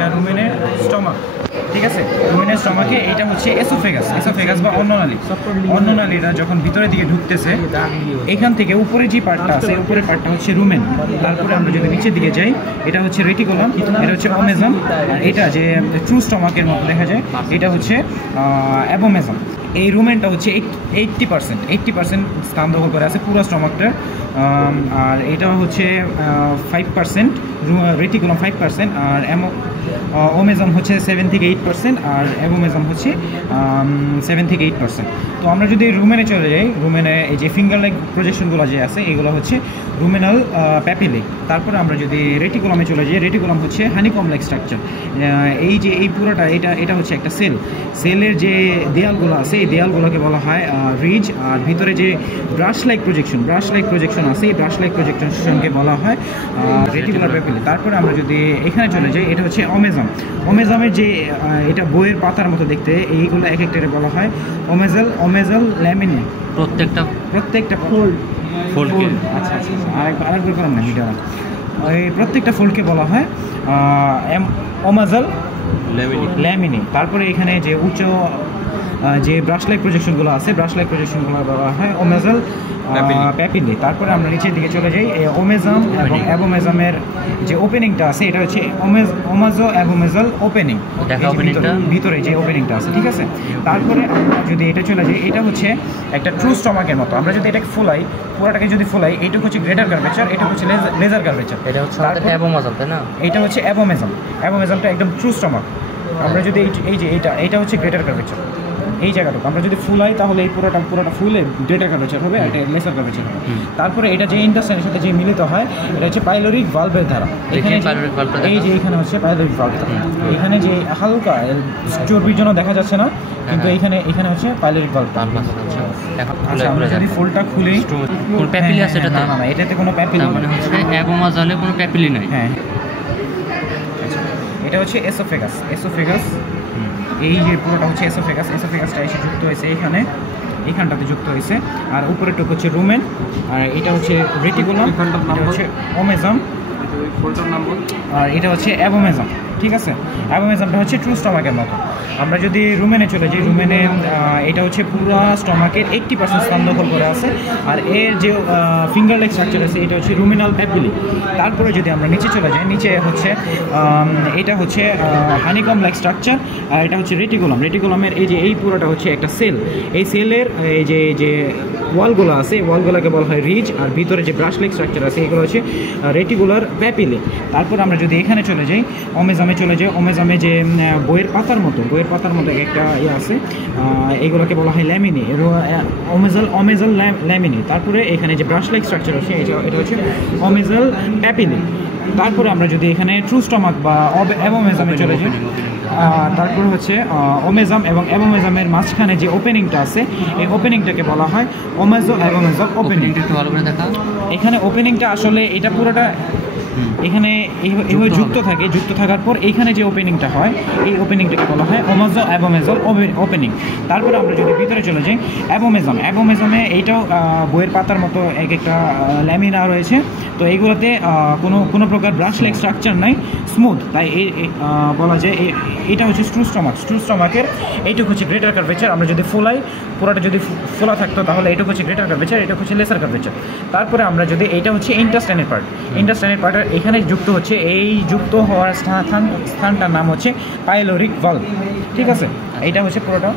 এটা রুমেনের স্টমাক, ঠিক আছে। রুমেনের স্টমাকে এটা হচ্ছে এসোফেগাস বা অন্ননালীরা যখন ভিতরের দিকে ঢুকতেছে এখান থেকে উপরে যে পার্টটা আছে উপরের পার্টটা হচ্ছে রুমেন। তারপরে আমরা যদি নিচের দিকে যাই এটা হচ্ছে রেটিকুলাম, এটা হচ্ছে ওমেজাম, আর এটা যে ট্রু স্টমাকের মতো দেখা যায় এটা হচ্ছে অ্যাবোমেজাম। এই রুমেনটা হচ্ছে 80% স্থান দখল করে আছে পুরো স্টমাকটার। আর এটা হচ্ছে 5%, রেটিকুলাম 5%, আর ওমেজাম হচ্ছে 7 থেকে 8%, আর অ্যাবোমেজাম হচ্ছে 7 থেকে 8%। তো আমরা যদি রুমেনে চলে যাই, রুমেনে এই যে ফিঙ্গার লেগ প্রজেকশনগুলো যে আছে এগুলো হচ্ছে রুমেনাল প্যাপিলে। তারপরে আমরা যদি রেটিকুলামে চলে যাই, রেটিকুলাম হচ্ছে হানিকম লেগ স্ট্রাকচার। এই যে এই পুরোটা এটা হচ্ছে একটা সেলের যে দেয়ালগুলো আছে এই দেয়ালগুলোকে বলা হয় রিজ, আর ভিতরে যে ব্রাশ লাইক প্রজেকশন আছে এই ব্রাশ লাইক প্রজেকশনকে বলা হয় রেটিকুলার প্যাপিলে। তারপরে আমরা যদি এখানে চলে যাই এটা হচ্ছে ওমেজামের যে এটা বইয়ের পাতার মতো দেখতে, এইগুলো এক একটাকে বলা হয় ওমেজাল ল্যামিনি। প্রত্যেকটা ফোল্ড আচ্ছা আরেকবার করেন না ভিডিও। এই প্রত্যেকটা ফোল্ডকে বলা হয় ওমেজাল ল্যামিনি। তারপরে এখানে যে উচ্চ যে ব্রাশ লাইক প্রজেকশনগুলো আছে ব্রাশ-লাইক প্রজেকশনগুলো বলা হয় ওমেজাল প্যাপিলি। তারপরে আমরা নিচের দিকে চলে যাই, ওমেজাম এবং অ্যাবোমেজামের যে ওপেনিংটা আছে এটা হচ্ছে ওমাজো অ্যাবোমেজাল ওপেনিং, ভিতরে যে ওপেনিংটা আছে, ঠিক আছে। তারপরে আমরা যদি এটা চলে যাই, এটা হচ্ছে একটা ট্রু স্টমাকের মতো। আমরা যদি এটাকে ফুলাই, পুরোটাকে যদি ফুলাই, এইটুকু হচ্ছে গ্রেটার কার্ভেচার, এটা হচ্ছে লেজার কার্ভেচার। এটা হচ্ছে অ্যাবোমেজাম, তাই না? এটা হচ্ছে অ্যাবোমেজামটা একদম ট্রু স্টমাক। আমরা যদি এই যে এটা হচ্ছে গ্রেটার কার্ভেচার, এই জায়গাটুকু আমরা যদি ফুলাই তাহলে এই পুরোটা ফুলে গ্রেটার কার্ভেচার হবে, এটা লেসার কার্ভেচার হবে। তারপরে এটা যে ইন্টাস্টাইনের সাথে যে মিলিত হয় এটা হচ্ছে পাইলোরিক ভালভের ধারা। এখানে এই যে এখানে হচ্ছে পাইলোরিক ভালভ, এখানে যে হালকা চর্বির জন্য দেখা যাচ্ছে না, কিন্তু এখানে হচ্ছে পাইলোরিক ভালভ। আচ্ছা, আমরা যদি ফুলটা খুলি কোন প্যাপিলি আছে এটাতে? না, এটাতে কোনো প্যাপিলি মানে হচ্ছে অ্যাবোমেজালে কোনো প্যাপিলি নাই। হ্যাঁ, এটা হচ্ছে এসোফেগাস। এই যে পুরোটা হচ্ছে এসোফেগাসটা এসে যুক্ত হয়েছে এইখানটাতে যুক্ত হয়েছে, আর উপরেরটুকু হচ্ছে রুমেন, আর এটা হচ্ছে রেটিকুলাম, এটা হচ্ছে ওমেজাম, আর এটা হচ্ছে অ্যাবোমেজাম, ঠিক আছে। অ্যাবোমেজামটা হচ্ছে ট্রু স্টমাকের মতো। আমরা যদি রুমেনে চলে যাই, রুমেনে এটা হচ্ছে পুরো স্টমাকের 80% স্থান দখল করে আছে, আর এর যে ফিঙ্গার লেগ স্ট্রাকচার আছে এটা হচ্ছে রুমিনাল প্যাপিলি। তারপরে যদি আমরা নিচে চলে যাই, নিচে হচ্ছে এটা হচ্ছে হানিকম লেগ স্ট্রাকচার, আর এটা হচ্ছে রেটিকুলামের এই পুরোটা হচ্ছে একটা সেল। এই সেলের এই যে ওয়ালগুলো আছে ওয়ালগুলোকে বলা হয় রিজ, আর ভিতরে যে ব্রাশ লেগ স্ট্রাকচার আছে এগুলো হচ্ছে রেটিকুলার প্যাপিলে। তারপর আমরা যদি এখানে চলে যাই, ওমেজামে চলে যাই, ওমেজামে যে বইয়ের পাতার মতো একটা আছে, এগুলোকে বলা হয় ল্যামিনি, ওমেজাল ল্যামিনি। তারপরে এখানে যে ব্রাশ লাইক স্ট্রাকচার আছে এটা হচ্ছে ওমেজাল প্যাপিলি। তারপরে আমরা যদি এখানে ট্রু স্টমাক বা অ্যাবোমেজামে চলে যাই, তারপরে হচ্ছে ওমেজাম এবং অ্যাবোমেজামের মাঝখানে যে ওপেনিংটা আছে এই ওপেনিংটাকে বলা হয় ওমাজো অ্যাবোমেজাম ওপেনিং। এখানে ওপেনিংটা আসলে এটা পুরোটা এখানে এইভাবে যুক্ত থাকার পর এইখানে যে ওপেনিংটা হয় এই ওপেনিংটাকে বলা হয় ওমাজো অ্যাবোমেজাল ওপেনিং। তারপরে আমরা যদি ভিতরে চলে যাই, অ্যাবোমেজামে এইটাও বইয়ের পাতার মতো একটা ল্যামিনা রয়েছে। তো এইগুলোতে কোনো প্রকার ব্রাশ লেগ স্ট্রাকচার নাই, স্মুথ, তাই বলা যায় এটা হচ্ছে ট্রু স্টমাকের এইটুকু হচ্ছে গ্রেটার কার্ভেচার। আমরা যদি ফোলাই, পুরোটা যদি ফোলা থাকতো তাহলে এইটুকু হচ্ছে গ্রেটার কার্ভেচার, এটা হচ্ছে লেসার কার্ভেচার। তারপরে আমরা যদি এইটা হচ্ছে ইন্টাস্টাইনের পার্ট, এখানে যুক্ত হচ্ছে, এই যুক্ত হওয়ার স্থানটার নাম হচ্ছে পাইলোরিক ভালভ, ঠিক আছে। এইটা হচ্ছে পুরোটা